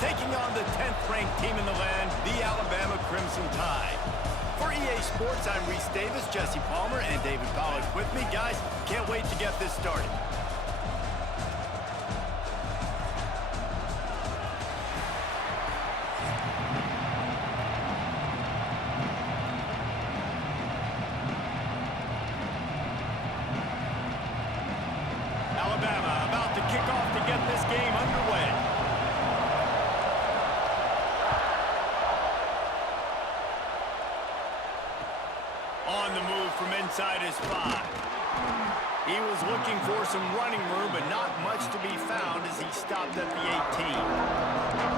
taking on the 10th-ranked team in the land, the Alabama Crimson Tide. For EA Sports, I'm Reese Davis, Jesse Palmer, and David Pollack with me. Guys, can't wait to get this started. Alabama about to kick off to get this game underway. On the move from inside his 5. He was looking for some running room, but not much to be found as he stopped at the 18.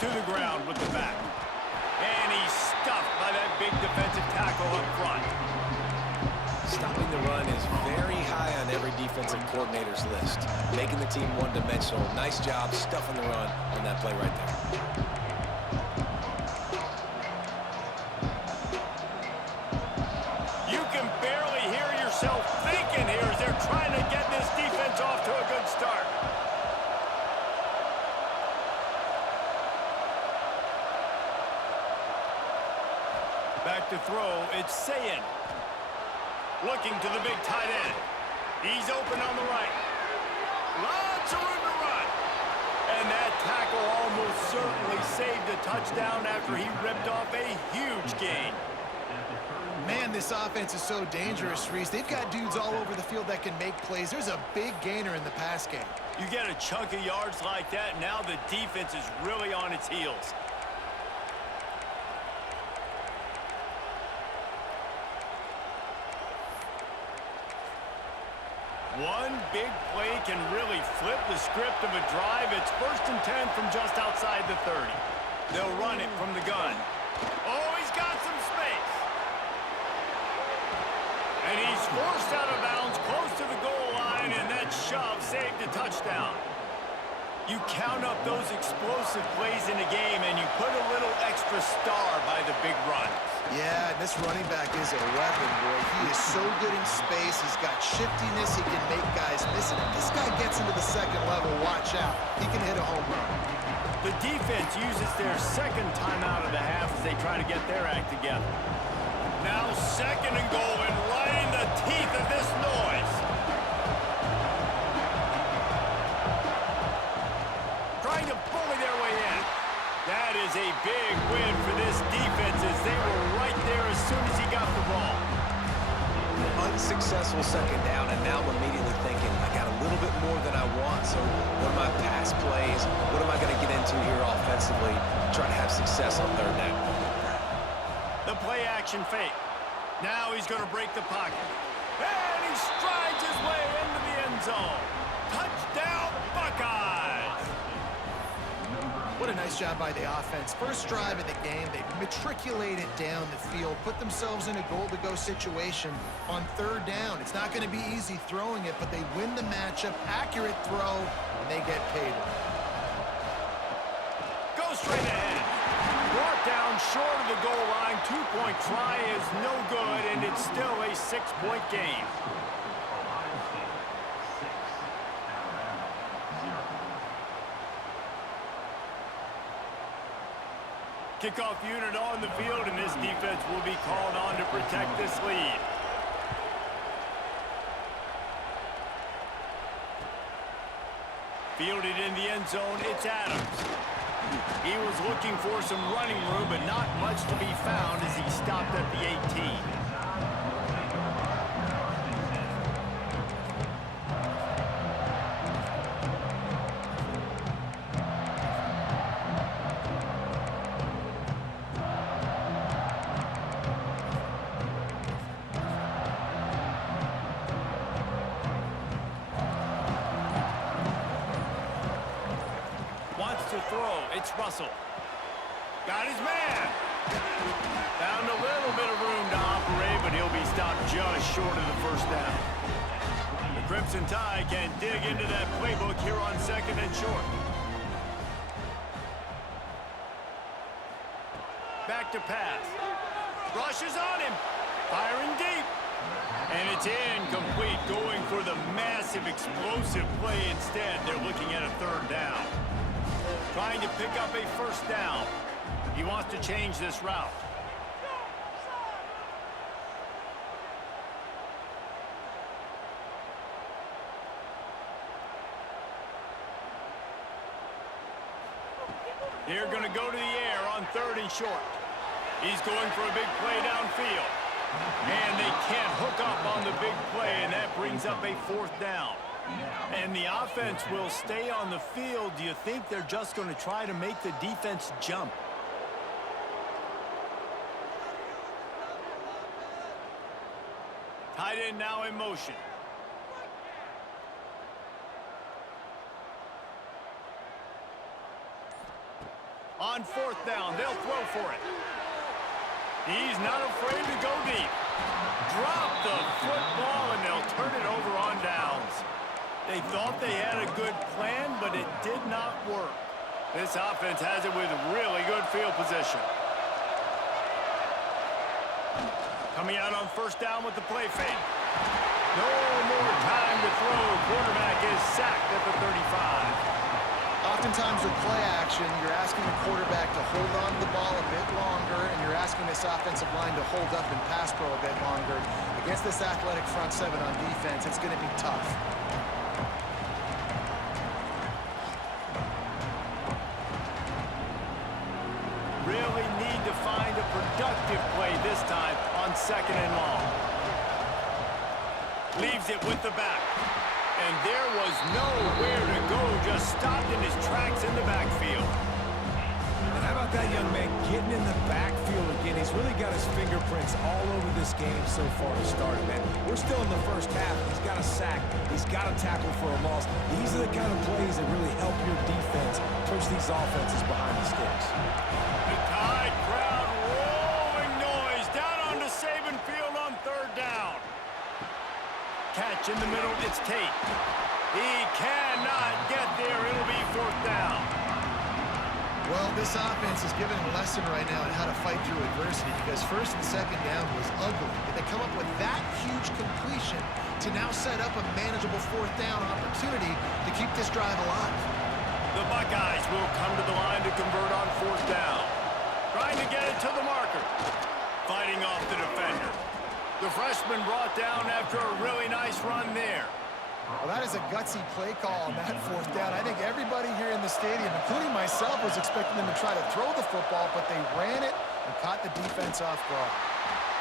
To the ground with the back. And he's stuffed by that big defensive tackle up front. Stopping the run is very high on every defensive coordinator's list. Making the team one-dimensional. Nice job stuffing the run on that play right there. You can barely hear yourself thinking here as they're trying to get this defense off to a good start. Back to throw, it's Sayin. Looking to the big tight end. He's open on the right. Lots of room to run. And that tackle almost certainly saved a touchdown after he ripped off a huge gain. Man, this offense is so dangerous, Reese. They've got dudes all over the field that can make plays. There's a big gainer in the pass game. You get a chunk of yards like that, now the defense is really on its heels. One big play can really flip the script of a drive. It's 1st and 10 from just outside the 30. They'll run it from the gun. Oh, he's got some space. And he's forced out of bounds close to the goal line, and that shove saved a touchdown. You count up those explosive plays in a game, and you put a little extra star by the big runs. Yeah, and this running back is a weapon, boy. He is so good in space. He's got shiftiness. He can make guys miss it. If this guy gets into the second level, watch out. He can hit a home run. The defense uses their second timeout of the half as they try to get their act together. Now 2nd and goal, and right in the teeth of this noise. Trying to bully their way in. That is a big win for this defense as they were right there as soon as he got the ball. Unsuccessful 2nd down, and now I'm immediately thinking, I got a little bit more than I want, so what are my pass plays? What am I going to get into here offensively? Try to have success on 3rd down. The play action fake. Now he's going to break the pocket. And he strides his way into the end zone. Touchdown, Buckeyes! What a nice job by the offense. First drive of the game, they matriculated down the field, put themselves in a goal-to-go situation on 3rd down. It's not going to be easy throwing it, but they win the matchup, accurate throw, and they get paid. Go straight ahead. Brought down short of the goal line. 2-point try is no good, and it's still a 6-point game. Kickoff unit on the field, and this defense will be called on to protect this lead. Fielded in the end zone, it's Adams. He was looking for some running room, but not much to be found as he stopped at the 18. throw. It's Russell. Got his man. Found a little bit of room to operate, but he'll be stopped just short of the first down. The Crimson Tide can dig into that playbook here on 2nd and short. Back to pass. Rushes on him. Firing deep. And it's incomplete, going for the massive, explosive play instead. They're looking at a 3rd down. Trying to pick up a 1st down. He wants to change this route. They're going to go to the air on 3rd and short. He's going for a big play downfield. And they can't hook up on the big play, and that brings up a 4th down. And the offense will stay on the field. Do you think they're just going to try to make the defense jump? Tight end now in motion. On 4th down, they'll throw for it. He's not afraid to go deep. Drop the football, and they'll turn it over on downs. They thought they had a good plan, but it did not work. This offense has it with really good field position. Coming out on 1st down with the play fake. No more time to throw. Quarterback is sacked at the 35. Oftentimes with play action, you're asking the quarterback to hold on to the ball a bit longer, and you're asking this offensive line to hold up in pass pro a bit longer. Against this athletic front 7 on defense, it's going to be tough. Really need to find a productive play this time on 2nd and long. Leaves it with the back. And there was nowhere to go, just stopped in his tracks in the backfield. And how about that young man getting in the backfield again? He's really got his fingerprints all over this game so far to start, man. We're still in the 1st half. He's got a sack. He's got a tackle for a loss. These are the kind of plays that really help your defense push these offenses behind the sticks. The Tide crowd rolling noise down onto Saban Field on 3rd down. Catch in the middle, it's Tate. He cannot get there. It'll be 4th down. Well, this offense is giving a lesson right now on how to fight through adversity, because 1st and 2nd down was ugly. But they come up with that huge completion to now set up a manageable 4th down opportunity to keep this drive alive. The Buckeyes will come to the line to convert on 4th down. Trying to get it to the marker. Fighting off the defender. The freshman brought down after a really nice run there. Well, that is a gutsy play call on that 4th down. I think everybody here in the stadium, including myself, was expecting them to try to throw the football, but they ran it and caught the defense off guard.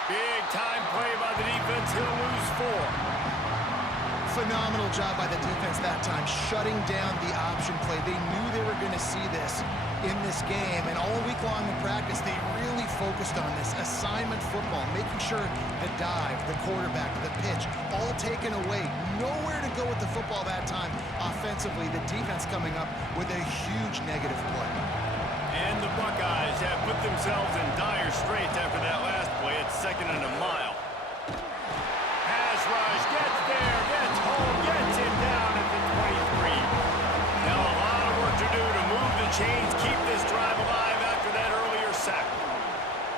Big time play by the defense. He'll lose 4. Phenomenal job by the defense that time, shutting down the option play. They knew they were going to see this in this game, and all week long in practice, they really focused on this assignment football, making sure the dive, the quarterback, the pitch, all taken away. Nowhere to go with the football that time offensively. The defense coming up with a huge negative play. And the Buckeyes have put themselves in dire straits after that last play. It's 2nd and a mile. Pass rush, gets there, gets home, gets him down at the 23. Now a lot of work to do to move the chains, keep this drive alive after that earlier sack.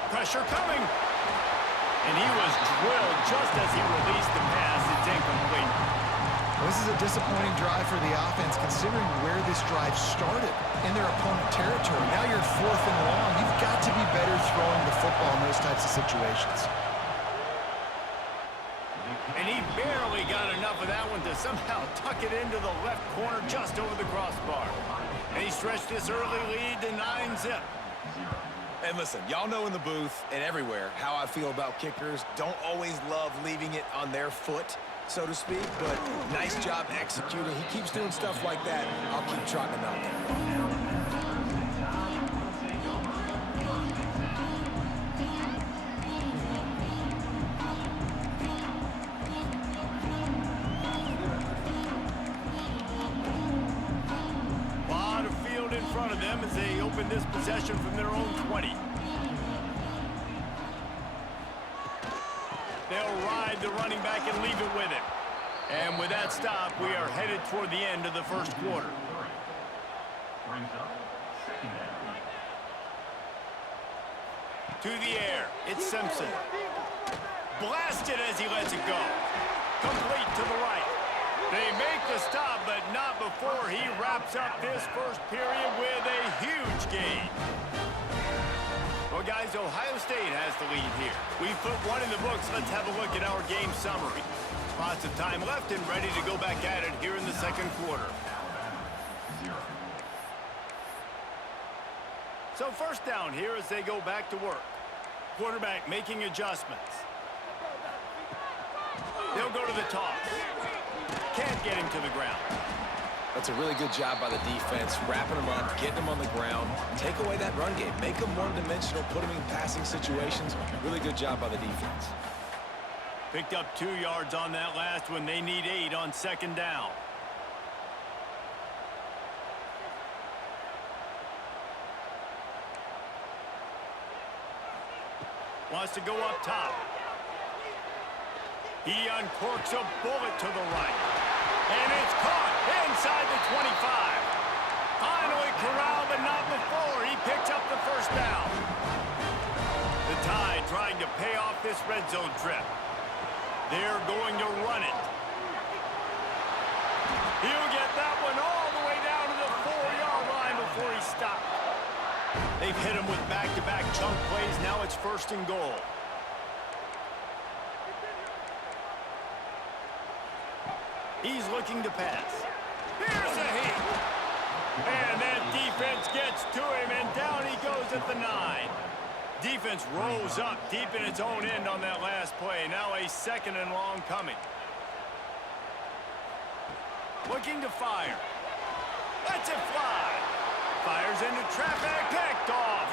Pressure coming. And he was drilled just as he released the pass. It's incomplete. This is a disappointing drive for the offense, considering where this drive started in their opponent territory. Now you're 4th and long. You've got to be better throwing the football in those types of situations. And he barely got enough of that one to somehow tuck it into the left corner just over the crossbar. And he stretched this early lead to 9-zip. And listen, y'all know in the booth and everywhere how I feel about kickers. Don't always love leaving it on their foot, so to speak, but nice job executing. He keeps doing stuff like that. I'll keep trotting him out there. front of them as they open this possession from their own 20. They'll ride the running back and leave it with him. And with that stop, we are headed toward the end of the first quarter. To the air, it's Simpson. Blasted as he lets it go. Complete to the right. They make the stop, but not before he wraps up this first period with a huge gain. Well, guys, Ohio State has the lead here. We've put one in the books. Let's have a look at our game summary. Lots of time left and ready to go back at it here in the second quarter. So first down here as they go back to work. Quarterback making adjustments. They'll go to the toss. Can't get him to the ground. That's a really good job by the defense, wrapping him up, getting him on the ground. Take away that run game. Make him one-dimensional, put him in passing situations. Really good job by the defense. Picked up 2 yards on that last one. They need 8 on second down. Wants to go up top. He uncorks a bullet to the right. And it's caught inside the 25. Finally corralled, but not before. He picks up the first down. The Tide trying to pay off this red zone trip. They're going to run it. He'll get that one all the way down to the 4-yard line before he stopped. They've hit him with back-to-back chunk plays. Now it's first and goal. He's looking to pass. Here's a hit. And that defense gets to him, and down he goes at the 9. Defense rolls up deep in its own end on that last play. Now a second and long coming. Looking to fire. Lets it fly. Fires into traffic. Picked off.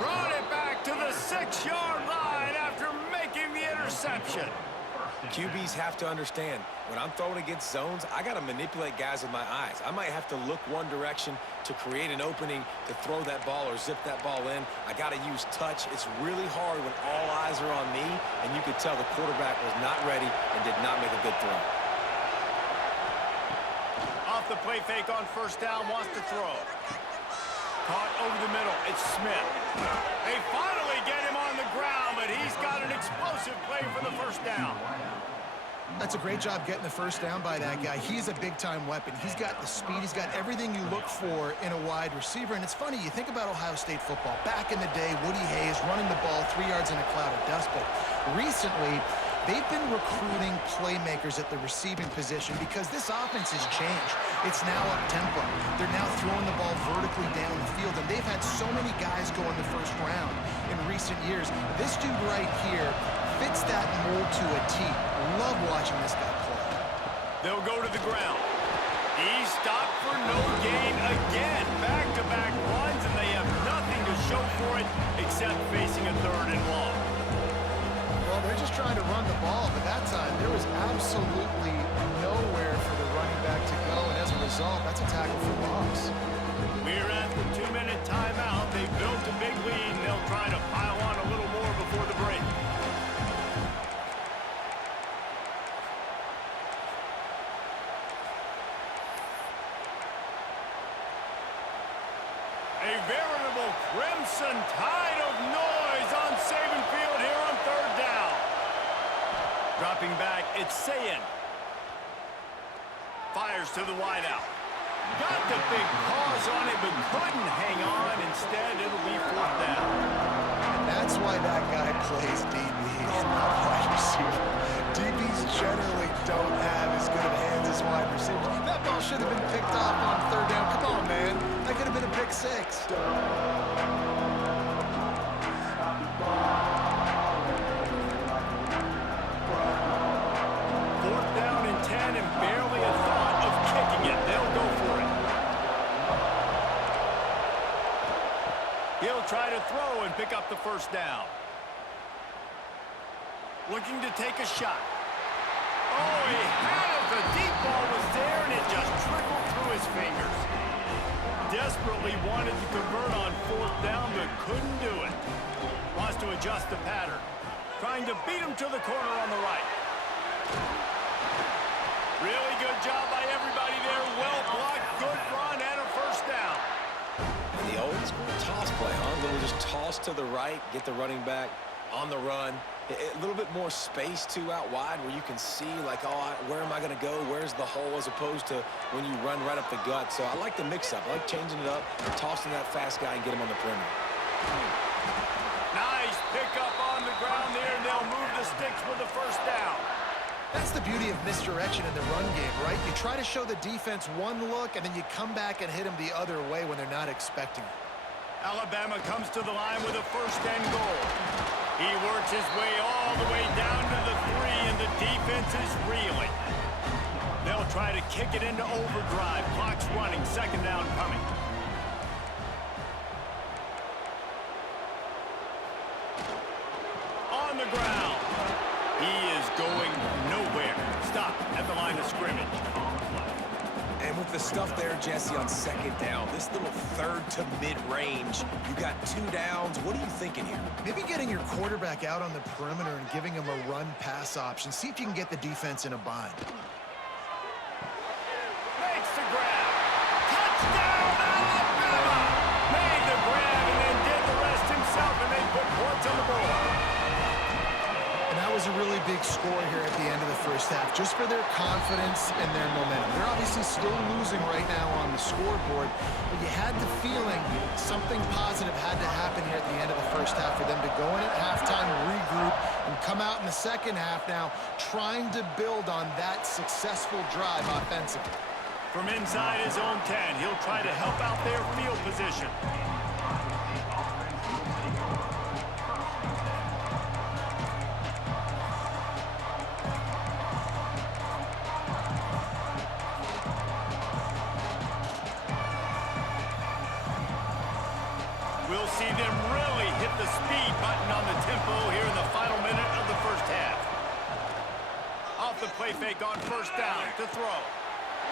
Brought it back to the 6-yard line after making the interception. QBs have to understand, when I'm throwing against zones, I got to manipulate guys with my eyes. I might have to look one direction to create an opening to throw that ball or zip that ball in. I got to use touch. It's really hard when all eyes are on me, and you could tell the quarterback was not ready and did not make a good throw. Off the play fake on first down, wants to throw. Caught over the middle. It's Smith. They finally get him on the ground, but he's got an explosive play for the first down. That's a great job getting the first down by that guy. He's a big-time weapon. He's got the speed. He's got everything you look for in a wide receiver. And it's funny, you think about Ohio State football. Back in the day, Woody Hayes running the ball 3 yards in a cloud of dust. But recently, they've been recruiting playmakers at the receiving position because this offense has changed. It's now up-tempo. They're now throwing the ball vertically down the field, and they've had so many guys go in the first round in recent years. This dude right here fits that mold to a T. Love watching this guy play. They'll go to the ground. He's stopped for no gain again. Back-to-back runs, and they have nothing to show for it except facing a third and long. Well, they're just trying to run the ball, but that time there was absolutely nowhere for the running back to go, and as a result, that's a tackle for loss. We're at the 2-minute timeout. They built a big lead, and they'll try to pile on a little more before the break. A veritable crimson tide of noise on Saban Field here on third down. Dropping back, it's Sayin. Fires to the wideout. Got the big paws on it, but couldn't hang on. Instead, it'll be fourth down. And that's why that guy plays DB and not wide receiver. DBs generally don't have as good of hands as wide receivers. That ball should have been picked off on third down. Come on, man. That could have been a pick 6. Fourth down and 10, and barely a thought of kicking it. They'll go for it. He'll try to throw and pick up the first down. Looking to take a shot. Oh, he had it. The deep ball was there, and it just trickled through his fingers. Desperately wanted adjust the pattern. Trying to beat him to the corner on the right. Really good job by everybody there. Well blocked, good run, and a first down. And the old school toss play, huh? Little just toss to the right, get the running back on the run. A little bit more space, too, out wide where you can see, like, oh, where am I going to go? Where's the hole, as opposed to when you run right up the gut. So I like the mix-up. I like changing it up, tossing that fast guy and get him on the perimeter. Nice pickup on the ground there. They'll move the sticks with the first down. That's the beauty of misdirection in the run game, right? You try to show the defense one look, and then you come back and hit them the other way when they're not expecting it. Alabama comes to the line with a first and goal. He works his way all the way down to the 3, and the defense is reeling. They'll try to kick it into overdrive. Clock's running, second down coming. On the ground. He is going nowhere. Stop at the line of scrimmage. And with the stuff there, Jesse, on second down, this little third to mid-range, you got 2 downs. What are you thinking here? Maybe getting your quarterback out on the perimeter and giving him a run-pass option. See if you can get the defense in a bind. Makes the grab. Touchdown, Alabama! Made the grab and then did the rest himself, and they put points on the board. And that was a really big score here at the end of the first half, just for their confidence and their momentum. They're obviously still losing right now on the scoreboard, but you had the feeling something positive had to happen here at the end of the first half for them to go in at halftime, regroup, and come out in the second half now trying to build on that successful drive offensively. From inside his own 10, he'll try to help out their field position. We'll see them really hit the speed button on the tempo here in the final minute of the first half. Off the play fake on first down to throw.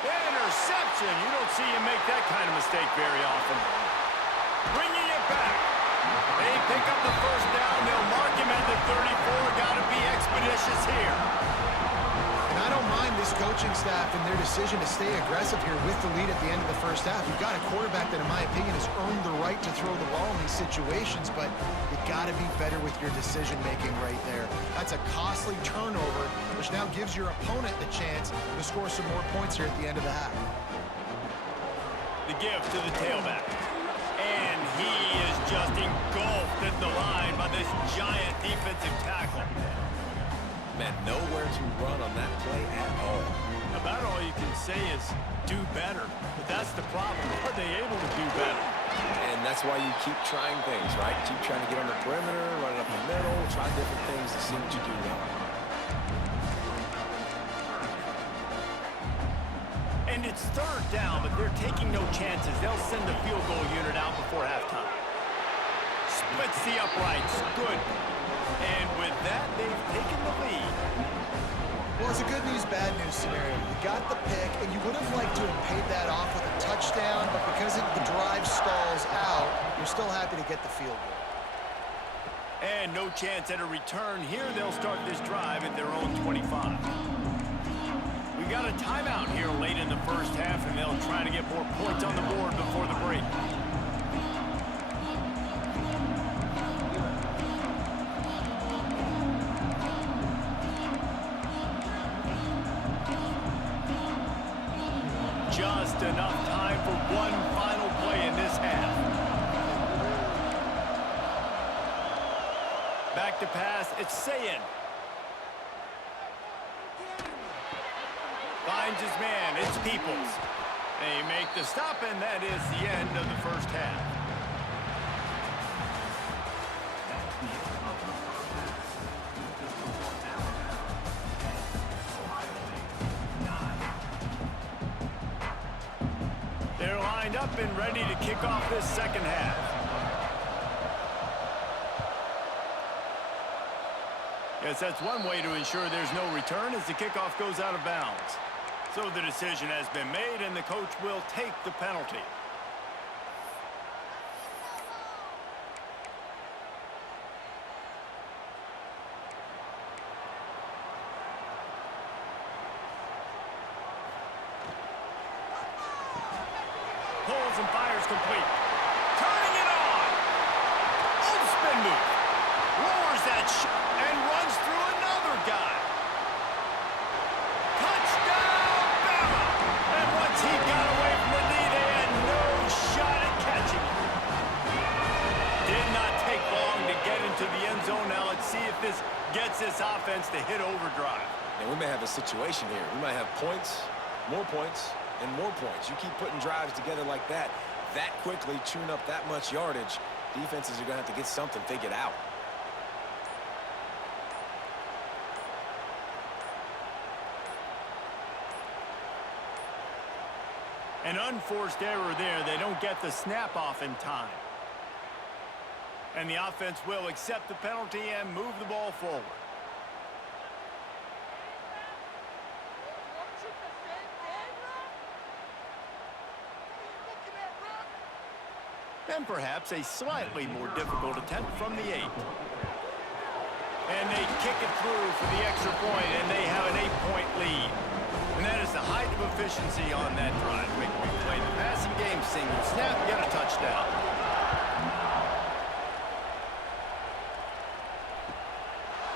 Interception. You don't see him make that kind of mistake very often. Bringing it back. They pick up the first down. They'll mark him at the 34. Got to be expeditious here. And I don't mind this coaching staff and their decision to stay aggressive here with the lead at the end of the first half. You've got a quarterback that, in my opinion, has earned the right to throw the ball in these situations, but you've got to be better with your decision-making right there. That's a costly turnover, which now gives your opponent the chance to score some more points here at the end of the half. The give to the tailback. And he is just engulfed at the line by this giant defensive tackle. Man, nowhere to run on that play at all. About all you can say is do better. But that's the problem. Are they able to do better? And that's why you keep trying things, right? Keep trying to get on the perimeter, run it up the middle, try different things to see what you do well. And it's third down, but they're taking no chances. They'll send the field goal unit out before halftime. Splits the uprights. Good. And with that, they've taken the lead. Well, it's a good news, bad news scenario. You got the pick, and you would have liked to have paid that off with a touchdown, but because the drive stalls out, you're still happy to get the field goal. And no chance at a return here. They'll start this drive at their own 25. We got a timeout here late in the first half, and they'll try to get more points on the board before the break. Just enough time for one final play in this half. Back to pass, it's Sayin. Finds his man, it's Peoples. They make the stop, and that is the end of the first half. They're lined up and ready to kick off this second half. Yes, that's one way to ensure there's no return as the kickoff goes out of bounds. So the decision has been made, and the coach will take the penalty. Pulls and fires complete. Turning it on. Oh, spin move. Lowers that shot and runs through another guy. Touchdown, Bama! And once he got away from the knee, they had no shot at catching him. Did not take long to get into the end zone. Now let's see if this gets this offense to hit overdrive. And we may have a situation here. We might have points, more points, and more points. You keep putting drives together like that quickly, chewing up that much yardage, defenses are going to have to get something figured out. An unforced error there. They don't get the snap off in time. And the offense will accept the penalty and move the ball forward. And perhaps a slightly more difficult attempt from the 8. And they kick it through for the extra point, and they have an 8-point lead. And that is the height of efficiency on that drive. Make a big play. The passing game, single snap, get a touchdown.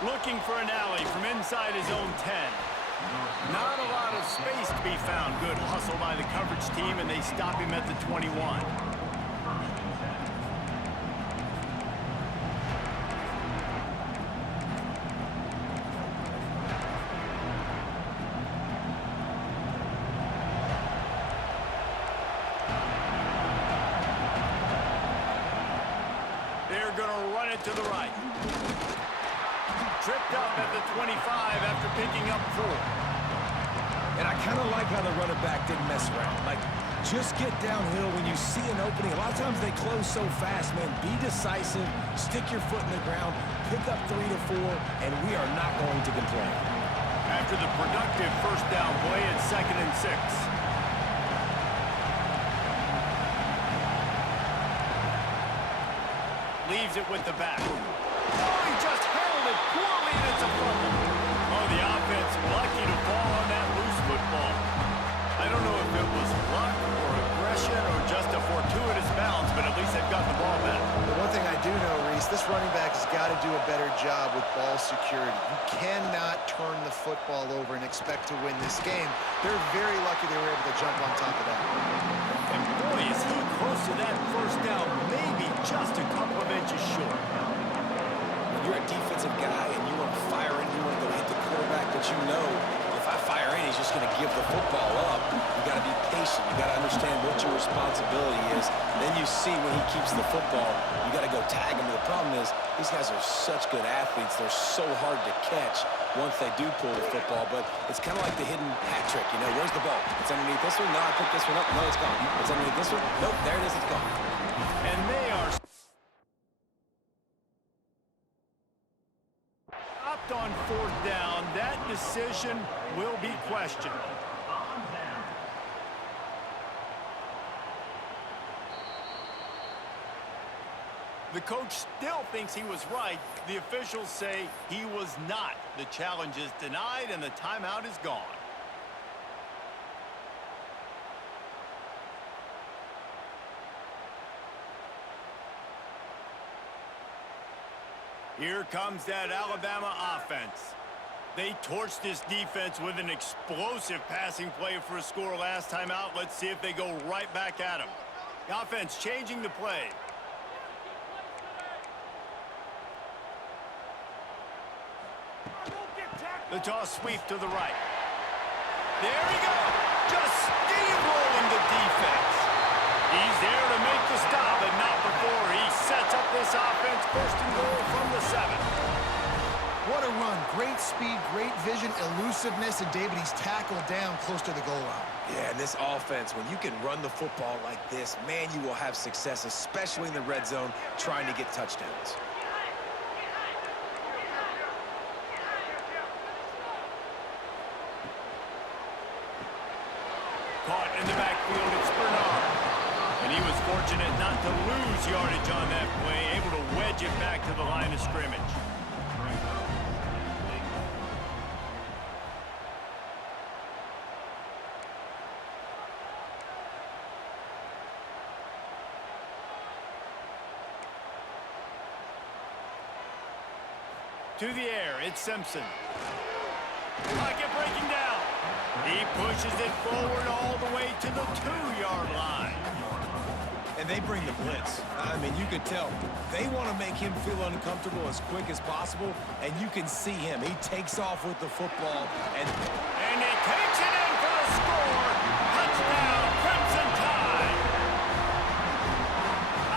Looking for an alley from inside his own 10. Not a lot of space to be found. Good hustle by the coverage team, and they stop him at the 21. They're going to run it to the right. Tripped up at the 25 after picking up 4. And I kind of like how the running back didn't mess around. Like, just get downhill when you see an opening. A lot of times they close so fast, man. Be decisive, stick your foot in the ground, pick up 3 to 4, and we are not going to complain. After the productive first down play, it's 2nd and 6. Leaves it with the back. Oh, he just handled it poorly, and it's a fumble. Oh, the offense lucky to fall on that loose football. I don't know if it was luck or aggression or just a fortuitous bounce, but at least they've got the ball back. The one thing I do know, Reese, this running back has got to do a better job with ball security. You cannot turn the football over and expect to win this game. They're very lucky they were able to jump on top of that. And boy, is he close to that first down, maybe just a couple of inches short. When you're a defensive guy and you want to fire in, you want to go hit the quarterback, but you know if I fire in, he's just going to give the football up. You got to be patient. You got to understand what your responsibility is. Then you see when he keeps the football, you got to go tag him. The problem is these guys are such good athletes. They're so hard to catch once they do pull the football, but it's kind of like the hidden hat trick. You know, where's the ball? It's underneath this one. No, I picked this one up. No, it's gone. It's underneath this one. Nope, there it is. It's gone. And they are stopped on 4th down. That decision will be questioned. The coach still thinks he was right. The officials say he was not. The challenge is denied, and the timeout is gone. Here comes that Alabama offense. They torched this defense with an explosive passing play for a score last time out. Let's see if they go right back at him. The offense changing the play. The toss sweep to the right. There he goes. Just steamrolling the defense. He's there to make the stop, but not before he sets up this offense 1st and goal from the 7. What a run. Great speed, great vision, elusiveness, and David, he's tackled down close to the goal line. Yeah, and this offense, when you can run the football like this, man, you will have success, especially in the red zone, trying to get touchdowns. Caught in the backfield, it's Bernard. And he was fortunate not to lose yardage on that play, able to wedge it back to the line of scrimmage. To the air, it's Simpson. Pocket breaking down. He pushes it forward all the way to the 2-yard line. And they bring the blitz. I mean, you could tell they want to make him feel uncomfortable as quick as possible, and you can see him. He takes off with the football, and he takes it in for the score. Touchdown, Crimson Tide.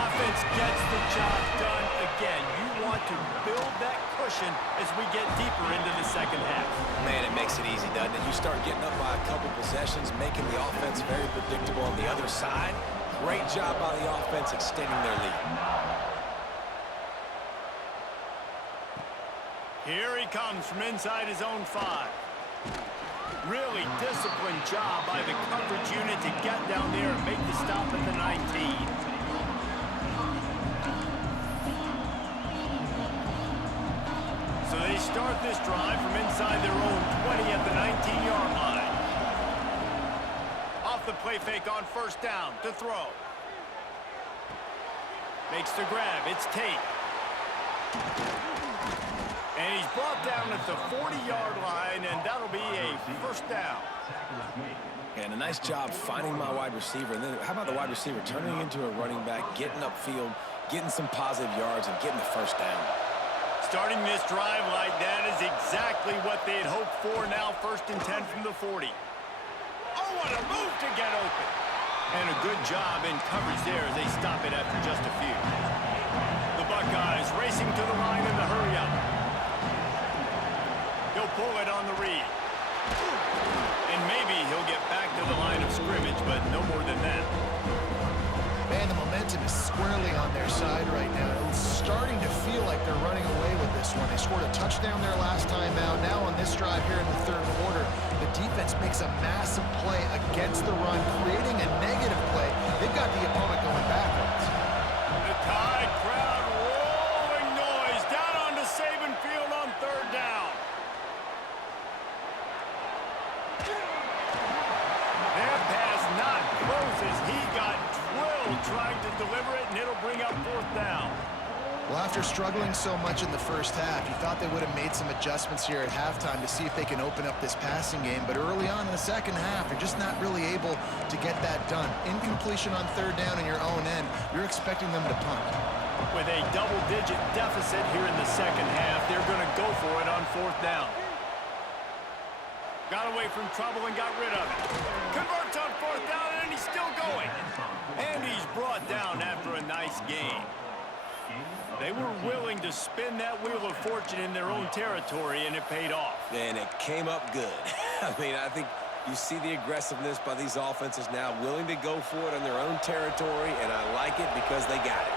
Offense gets the job done again. You want to build that cushion as we get deeper into the second half. man, it makes it easy, doesn't it? You start getting up by a couple possessions, making the offense very predictable on the other side. Great job by the offense extending their lead. Here he comes from inside his own 5. Really disciplined job by the coverage unit to get down there and make the stop at the 19. So they start this drive from inside their own 20 at the 19-yard line. Off the play fake on first down to throw. Makes the grab. It's Tate. And he's brought down at the 40-yard line, and that'll be a first down. And a nice job finding my wide receiver. And then how about the wide receiver turning into a running back, getting upfield, getting some positive yards, and getting the first down. Starting this drive like that is exactly what they'd hoped for. Now 1st and 10 from the 40. Oh, what a move to get open. And a good job in coverage there as they stop it after just a few. The Buckeyes racing to the line in the hurry-up. He'll pull it on the read. And maybe he'll get back to the line of scrimmage, but no more than that. Man, the momentum is squarely on their side right now. It's starting to feel like they're running away with this one. They scored a touchdown there last time out. Now on this drive here in the 3rd quarter, the defense makes a massive play against the run, creating a negative play. They've got the opponent going backwards. The Tide crowd rolling noise down onto Saban Field on 3rd down. That pass not closes. He got drilled trying to deliver it, and it'll bring up 4th down. Well, after struggling so much in the first half, you thought they would have made some adjustments here at halftime to see if they can open up this passing game. But early on in the second half, they're just not really able to get that done. Incompletion on 3rd down in your own end, you're expecting them to punt. With a double-digit deficit here in the second half, they're going to go for it on 4th down. Got away from trouble and got rid of it. Converts on 4th down, and he's still going. And he's brought down after a nice game. They were willing to spin that wheel of fortune in their own territory, and it paid off. And it came up good. I mean, I think you see the aggressiveness by these offenses now, willing to go for it in their own territory, and I like it because they got it.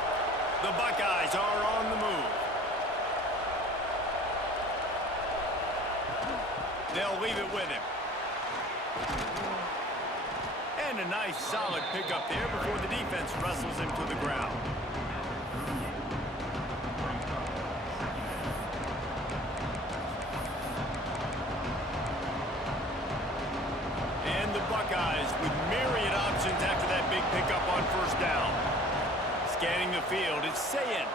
The Buckeyes are on the move. They'll leave it with him. And a nice, solid pickup there before the defense wrestles him to the ground. And the Buckeyes with myriad options after that big pickup on 1st down. Scanning the field, it's Sayin.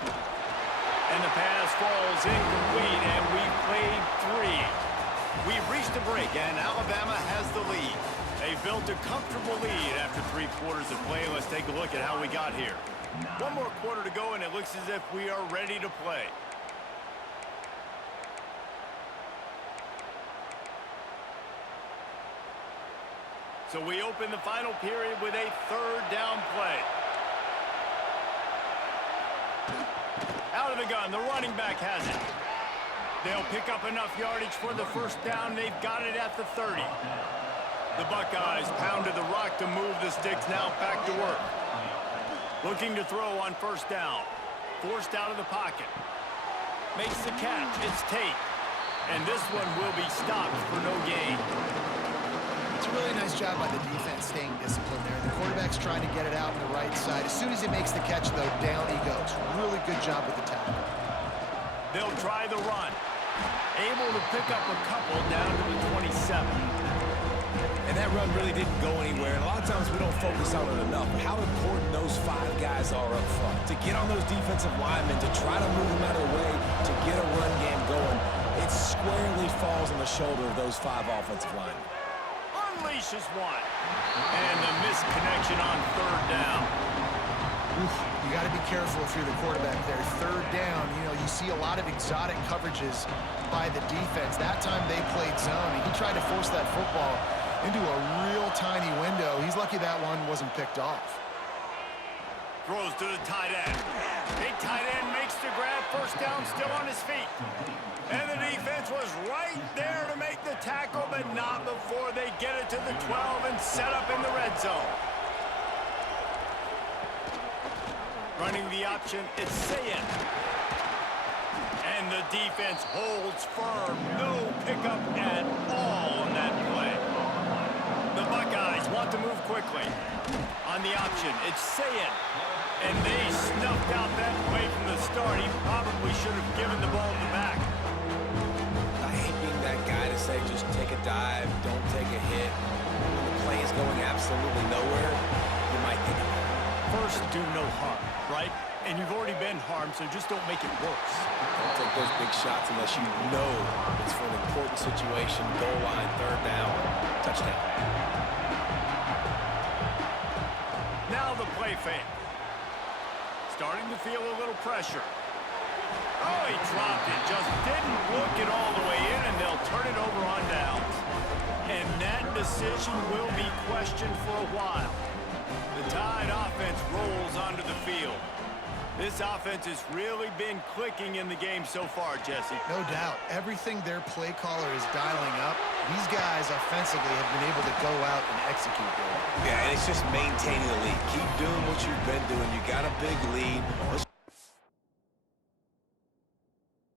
And the pass falls incomplete, and we've played 3. We've reached a break, and Alabama has the lead. They've built a comfortable lead after 3 quarters of play. Let's take a look at how we got here. 1 more quarter to go, and it looks as if we are ready to play. So we open the final period with a 3rd down play. Out of the gun, the running back has it. They'll pick up enough yardage for the 1st down. They've got it at the 30. The Buckeyes pounded the rock to move the sticks, now back to work. Looking to throw on 1st down. Forced out of the pocket. Makes the catch. It's Tate. And this one will be stopped for no gain. It's a really nice job by the defense staying disciplined there. The quarterback's trying to get it out on the right side. As soon as he makes the catch, though, down he goes. Really good job with the tackle. They'll try the run. Able to pick up a couple down to the 27. And that run really didn't go anywhere. And a lot of times we don't focus on it enough. But how important those 5 guys are up front. To get on those defensive linemen, to try to move them out of the way, to get a run game going, it squarely falls on the shoulder of those 5 offensive linemen. Unleashes one. And the misconnection on third down. Oof, you got to be careful if you're the quarterback there. Third down, you know, you see a lot of exotic coverages by the defense. That time they played zone, and he tried to force that football into a real tiny window. He's lucky that one wasn't picked off. Throws to the tight end. Big tight end makes the grab. First down, still on his feet. And the defense was right there to make the tackle, but not before they get it to the 12 and set up in the red zone. Running the option, it's Sayin. And the defense holds firm. No pickup at all on that play. The Buckeyes want to move quickly. On the option, it's Sayin. And they snuffed out that play from the start. He probably should have given the ball to the back. I hate being that guy to say just take a dive, don't take a hit. When the play is going absolutely nowhere, you might think about it. First, do no harm, right? And you've already been harmed, so just don't make it worse. Don't take those big shots unless you know it's for an important situation, goal line, third down, touchdown. Now the play fake. Starting to feel a little pressure. Oh, he dropped it. Just didn't look it all the way in, and they'll turn it over on downs. And that decision will be questioned for a while. The Tide offense rolls onto the field. This offense has really been clicking in the game so far, Jesse. No doubt. Everything their play caller is dialing up, these guys offensively have been able to go out and execute there. Yeah, and it's just maintaining the lead. Keep doing what you've been doing. You got a big lead. Let's